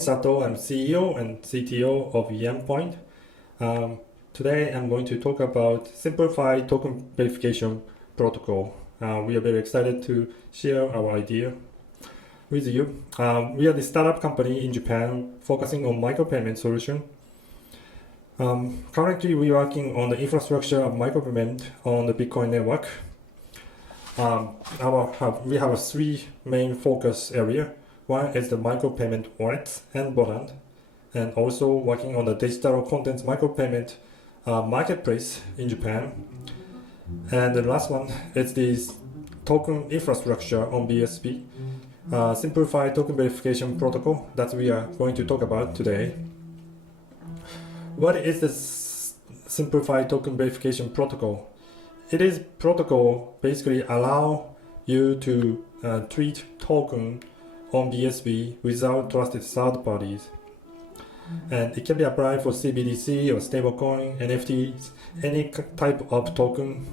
Sato. I'm CEO and CTO of Yenpoint. Today I'm going to talk about Simplified Token Verification Protocol. We are very excited to share our idea with you. We are the startup company in Japan focusing on micropayment solution. Currently we're working on the infrastructure of micropayment on the Bitcoin network. We have three main focus areas. One is the micropayment wallets and botnet, and also working on the digital contents micropayment marketplace in Japan. And the last one is the token infrastructure on BSP, Simplified Token Verification Protocol that we are going to talk about today. What is this Simplified Token Verification Protocol? It is protocol basically allow you to treat token on BSP without trusted third parties. And it can be applied for CBDC or stablecoin, NFTs, any type of token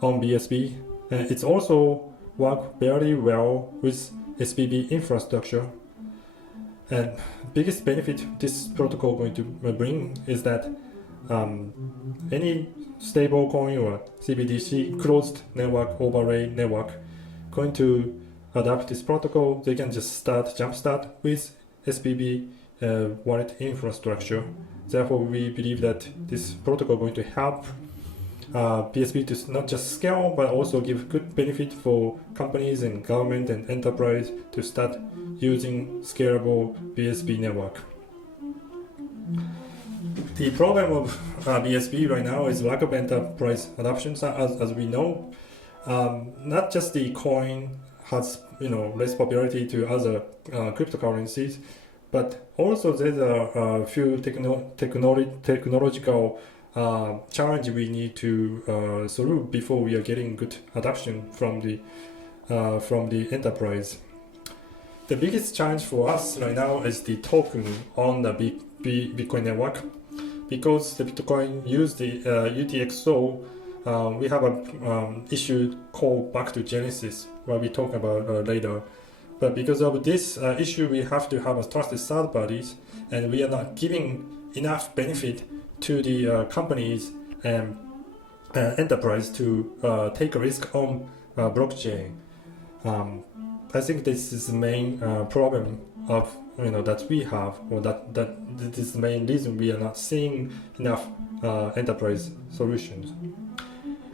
on BSP. And it's also work very well with SPV infrastructure. And biggest benefit this protocol going to bring is that any stablecoin or CBDC closed network overlay network going to adopt this protocol, they can just jumpstart with SPV wallet infrastructure. Therefore, we believe that this protocol is going to help BSP to not just scale, but also give good benefit for companies and government and enterprise to start using scalable BSP network. The problem of BSP right now is lack of enterprise adoption. As we know, not just the coin has less popularity to other cryptocurrencies, but also there's a few technological challenge we need to solve before we are getting good adoption from the enterprise. The biggest challenge for us right now is the token on the Bitcoin network, because the Bitcoin use the UTXO. We have a issue called back to Genesis, where we talk about later. But because of this issue, we have to have a trusted third parties, and we are not giving enough benefit to the companies and enterprise to take a risk on blockchain. I think this is the main problem of that we have, or that this is the main reason we are not seeing enough enterprise solutions.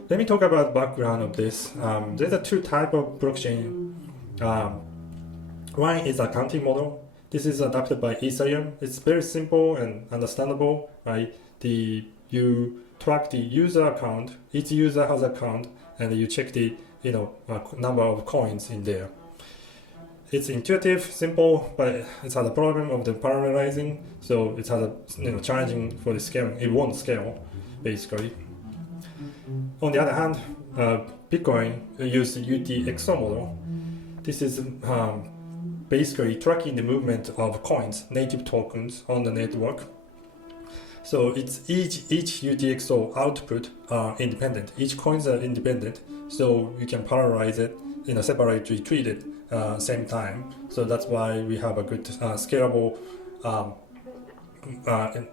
Let me talk about background of this. There's two types of blockchain. One is accounting model. This is adapted by Ethereum. It's very simple and understandable, right? You track the user account. Each user has an account, and you check the number of coins in there. It's intuitive, simple, but it has a problem of the parallelizing. So it has a challenging for the scaling. It won't scale, basically. On the other hand, Bitcoin uses the UTXO model. This is basically tracking the movement of coins, native tokens on the network. So it's each UTXO output are independent. Each coins are independent, so you can parallelize it, separately treat it same time. So that's why we have a good scalable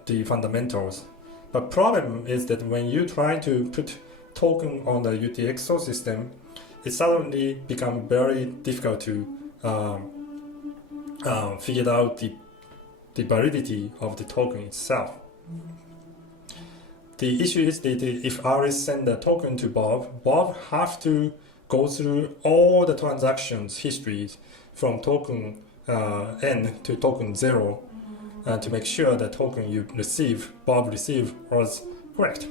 the fundamentals. But problem is that when you try to put token on the UTXO system, it suddenly becomes very difficult to figure out the validity of the token itself. The issue is that if Alice send the token to Bob have to go through all the transactions histories from token N to token 0 to make sure the token Bob received was correct.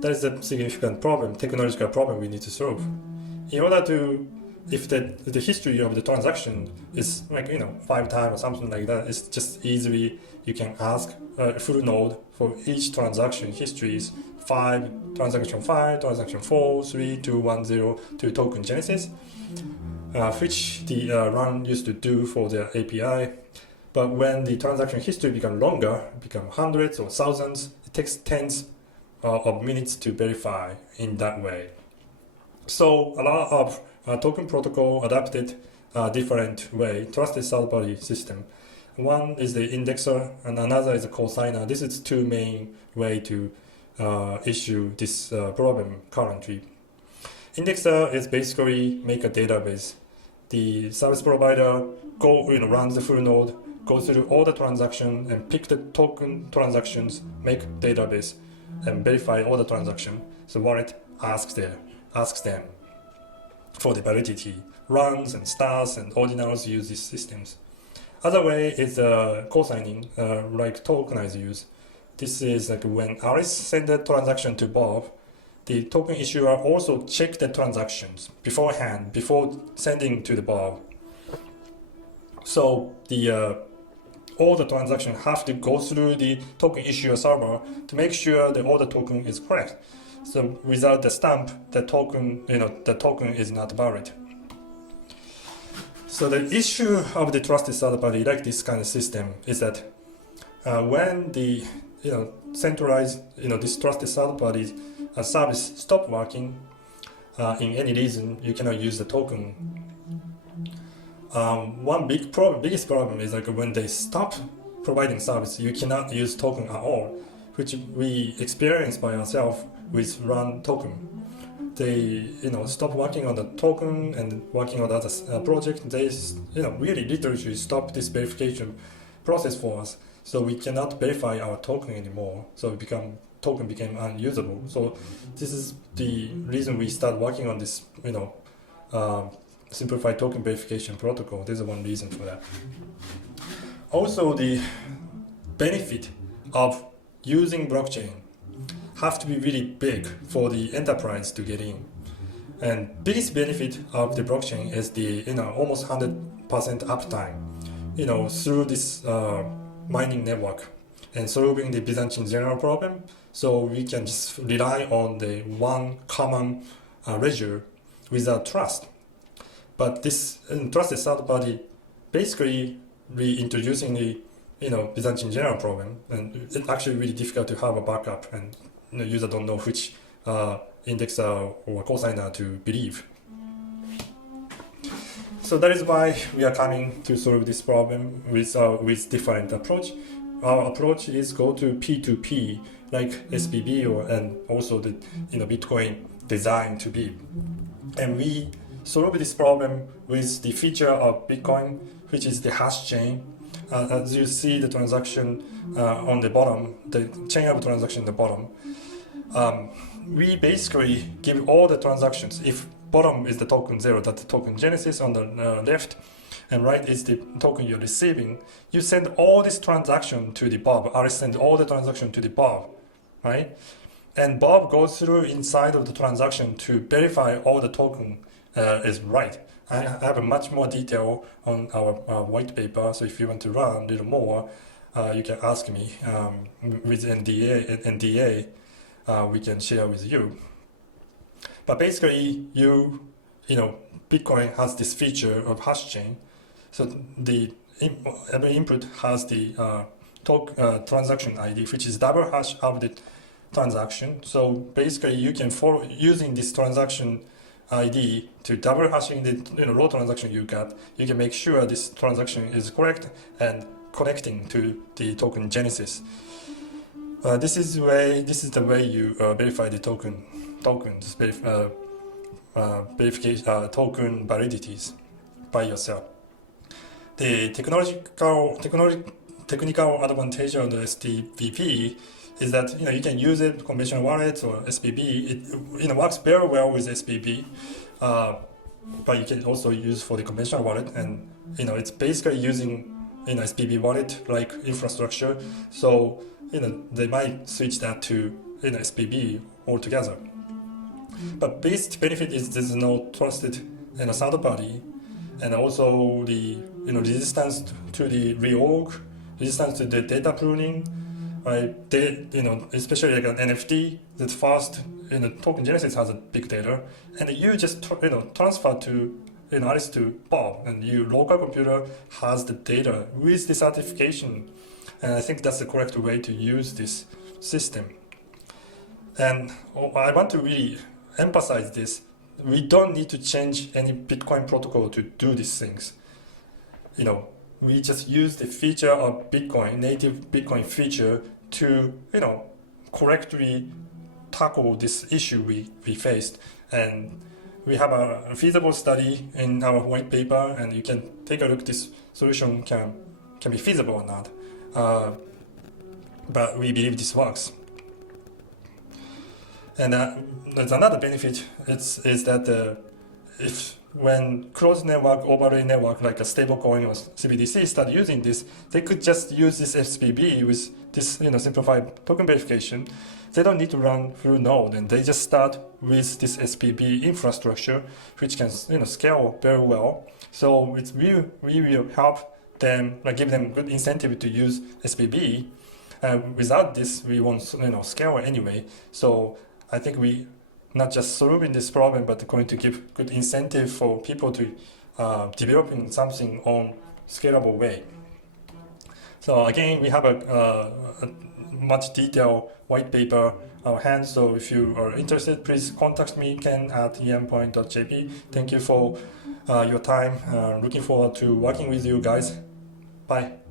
That is a significant problem, technological problem we need to solve. In order to, if the history of the transaction is 5 times or something like that, it's just easily you can ask a full node for each transaction histories, transaction 5, transaction 4, 3, 2, 1, 0 to token genesis, which the run used to do for their API. But when the transaction history become longer, become hundreds or thousands, it takes tens of minutes to verify in that way. So a lot of token protocol adapted different way, trusted third-party system One is the indexer and another is a cosigner. This is two main way to issue this problem currently. Indexer is basically make a database. The service provider runs the full node, go through all the transactions and pick the token transactions, make database, and verify all the transactions. So wallet asks them for the validity. Runs and stars and ordinals use these systems. Other way is cosigning, like tokenize use. This is like when Alice sends a transaction to Bob, the token issuer also check the transactions beforehand, before sending to the Bob. So all the transactions have to go through the token issuer server to make sure that all the token is correct. So without the stamp, the token is not valid. So the issue of the trusted third party, like this kind of system, is that when the centralized this trusted third party service stop working, in any reason you cannot use the token. One biggest problem is like when they stop providing service, you cannot use token at all, which we experience by ourselves with run token. They stop working on the token and working on the other project. They really literally stop this verification process for us, so we cannot verify our token anymore. So token became unusable. So this is the reason we start working on this simplified token verification protocol. There's one reason for that. Also, the benefit of using blockchain have to be really big for the enterprise to get in. And biggest benefit of the blockchain is the almost 100% uptime, through this mining network and solving the Byzantine general problem. So we can just rely on the one common ledger without trust. But this trusted third party basically reintroducing the Byzantine general problem, and it's actually really difficult to have a backup, and user don't know which indexer or cosigner to believe. So that is why we are coming to solve this problem with different approach. Our approach is go to P2P, like SPB and also the Bitcoin designed to be, and we solve this problem with the feature of Bitcoin, which is the hash chain. As you see the transaction on the bottom, the chain of transaction on the bottom, we basically give all the transactions. If bottom is the token 0, that's the token genesis on the left, and right is the token you're receiving. You send all this transaction to the Bob. I send all the transaction to the Bob, right? And Bob goes through inside of the transaction to verify all the token is right. I have a much more detail on our white paper, so if you want to run a little more, you can ask me. With NDA, we can share with you. But basically, Bitcoin has this feature of hash chain, so every input has the transaction ID, which is double hash of the transaction. So basically, you can follow using this transaction ID to double hashing the raw transaction you got. You can make sure this transaction is correct and connecting to the token genesis. This is the way you verify the tokens verification token validities by yourself. The technical advantage of the STVP is that you can use it conventional wallets or SPB. It works very well with SPB, but you can also use for the conventional wallet, and it's basically using SPB wallet like infrastructure. So they might switch that to SPB altogether. But biggest benefit is there's no trusted third party, and also the resistance to the reorg, resistance to the data pruning. Right, especially like an NFT, that fast, token genesis has a big data, and you just transfer to Alice to Bob, and your local computer has the data with the certification, and I think that's the correct way to use this system. And I want to really emphasize this: we don't need to change any Bitcoin protocol to do these things. we just use the feature of Bitcoin, native Bitcoin feature to, correctly tackle this issue we faced. And we have a feasible study in our white paper, and you can take a look. This solution can be feasible or not. But we believe this works. And there's another benefit. Is that if when closed network, overlay network like a stablecoin or CBDC start using this, they could just use this SPB with this simplified token verification. They don't need to run through node, and they just start with this SPB infrastructure, which can scale very well. So we will help them, give them good incentive to use SPB. And without this, we won't scale anyway. So I think we not just solving this problem, but going to give good incentive for people to developing something on scalable way. So again, we have a much detailed white paper our hand. So if you are interested, please contact me, Ken at yenpoint.jp. Thank you for your time. Looking forward to working with you guys. Bye.